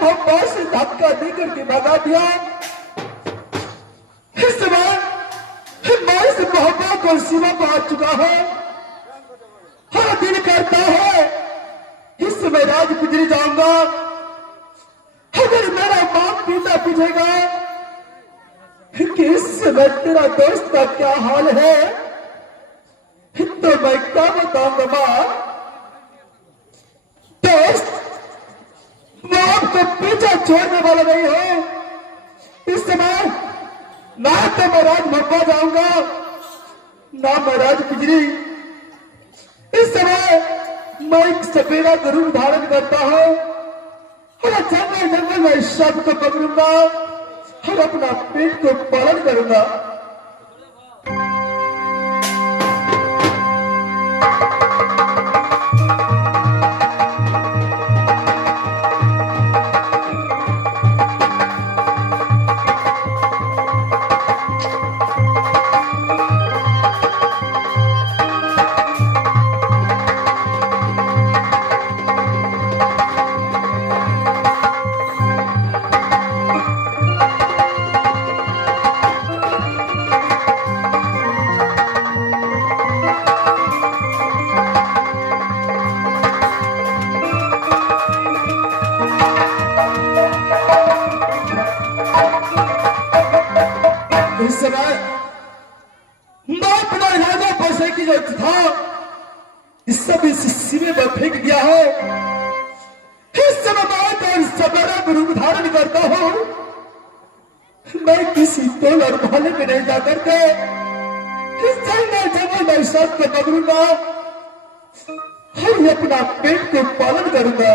भगवान से धक्का देकर के भगा दिया। इस समय मैं इस मोहब्बत को सीमा पा चुका है। हाँ, दिल करता है इस समय राज गुजरी जाऊंगा। अगर मेरा बाप पिता पूछेगा कि इस समय तेरा दोस्त का क्या हाल है, तो मैं क्या बताऊंगा मां? दोस्त, मैं आपको पीछा छोड़ने वाला नहीं हूं। इस समय ना तो मैं राज भगवा जाऊंगा, ना मैं राज गुजरी। इस समय मैं एक सपेरा का रूप धारण करता हूं और जंगल जंगल में शब्द को पकड़ूंगा और अपना पेट को पालन करूंगा। इस समय मैं अपना इरादा पैसे की जो था इस सब इस सीने में फेंक दिया है। इस समय मैं तो सपेरा का रूप धारण करता हूं। मैं किसी तोल और भाले में नहीं जाकर के इस जंगल जंगल में सब को पकड़ूंगा और अपना पेट को पालन करूंगा।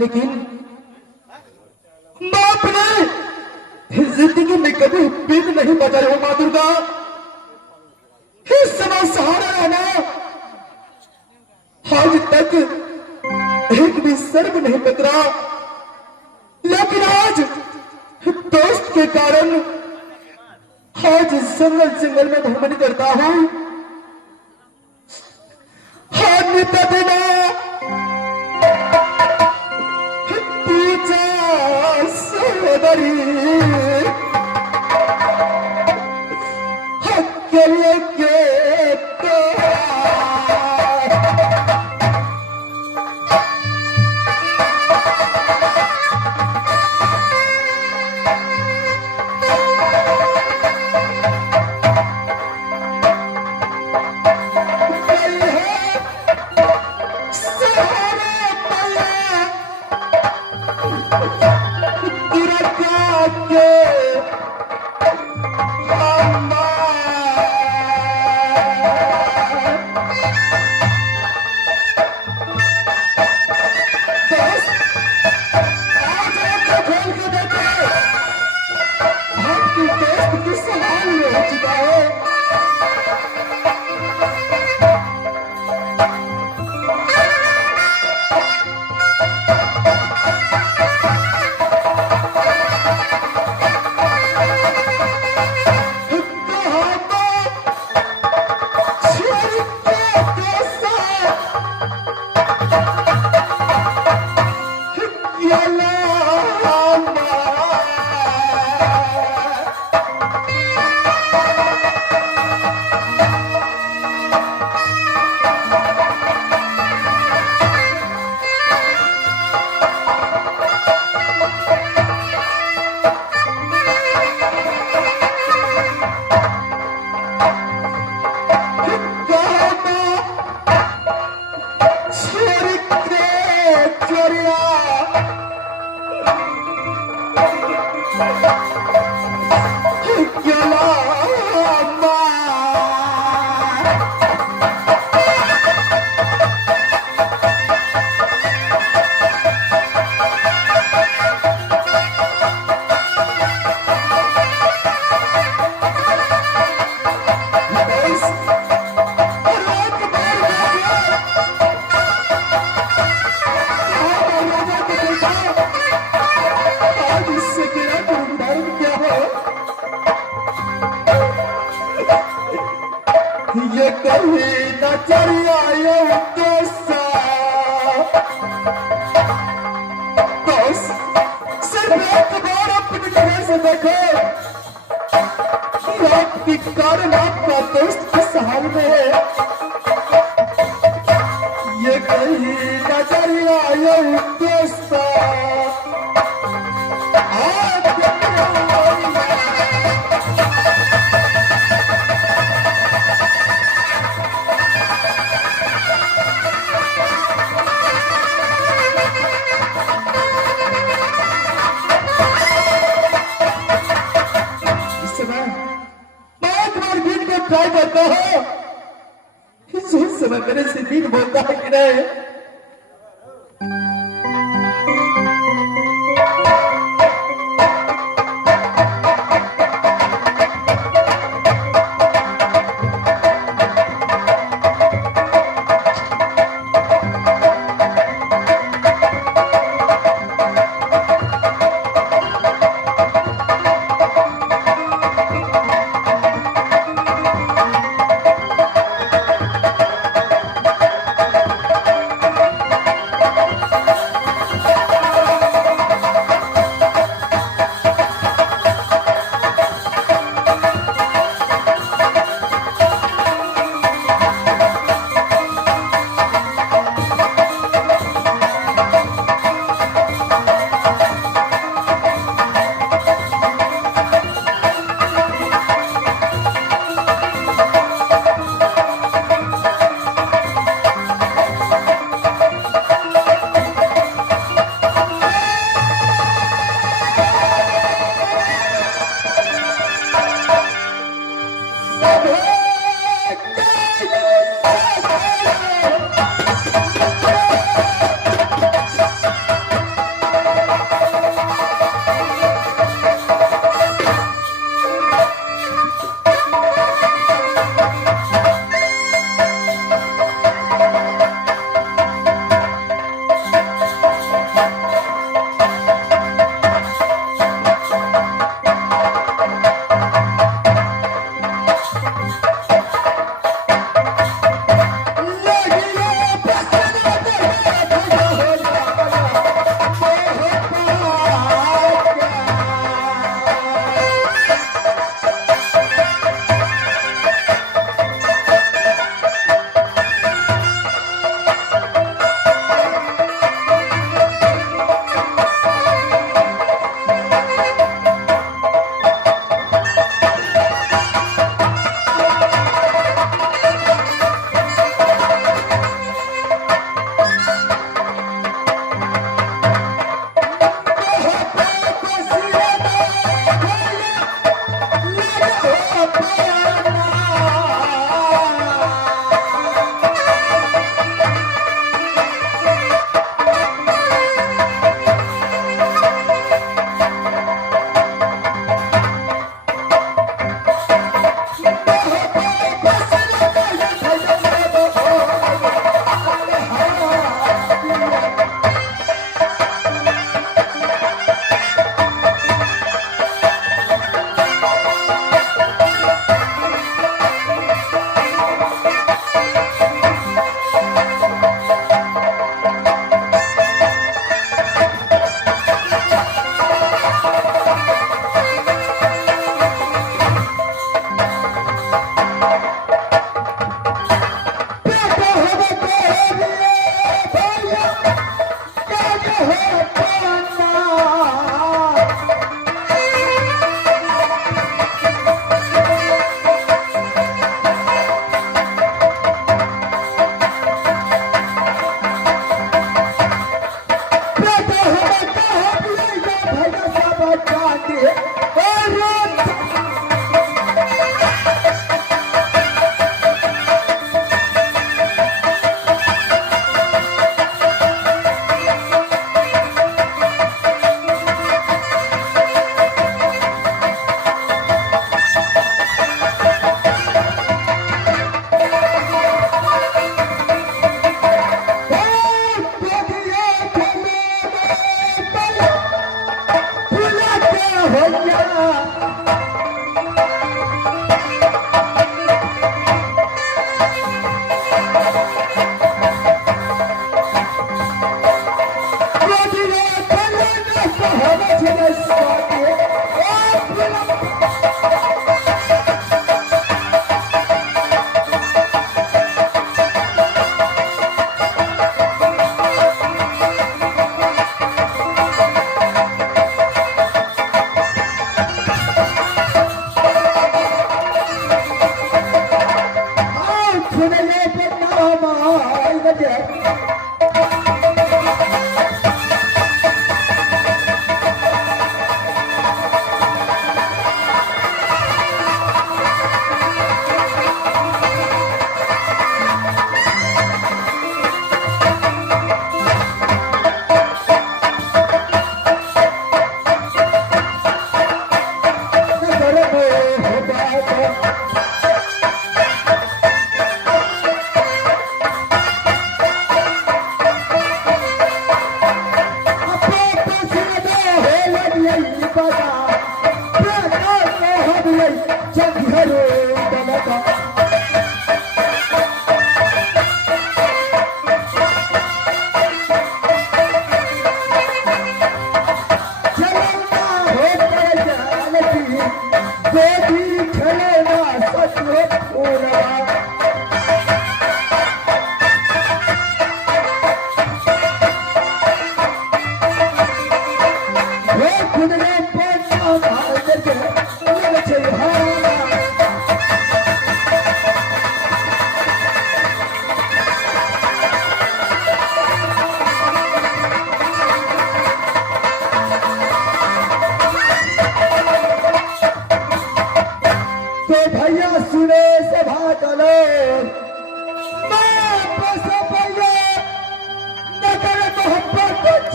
लेकिन मैं अपने जिंदगी में कभी बिन नहीं बचाई हूं मां दुर्गा। इस समय सहारा रहना आज तक एक भी सर्व नहीं पकड़ा। लेकिन आज दोस्त के कारण आज जंगल जंगल में भ्रमण करता हूँ। आज नित्य दिना पूजा सहोदरी अकेले के ये कहीं नजरिया दोस्त सिर्फ एक बार अपनी नजर से देखो कि आपकी कारण आपका दोस्त किस हाल में है। ये कहीं नजरिया दोस्त ट्राई करता है इस समय मेरे से दिन बोलता है कि नहीं।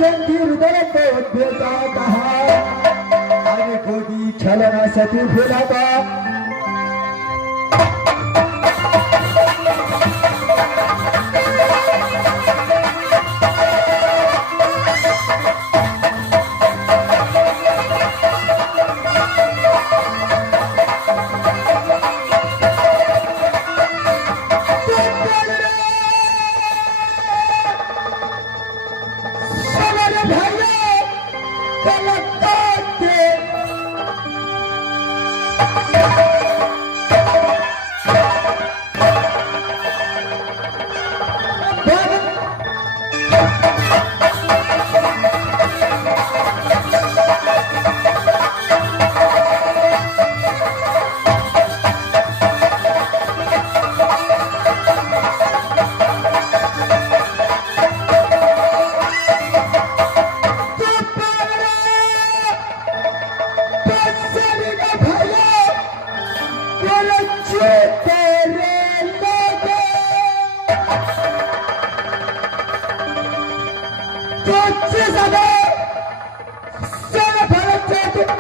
चंदी हृदय तो भेटा कहा अरे गोदी छलनासाठी फिराता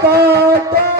तो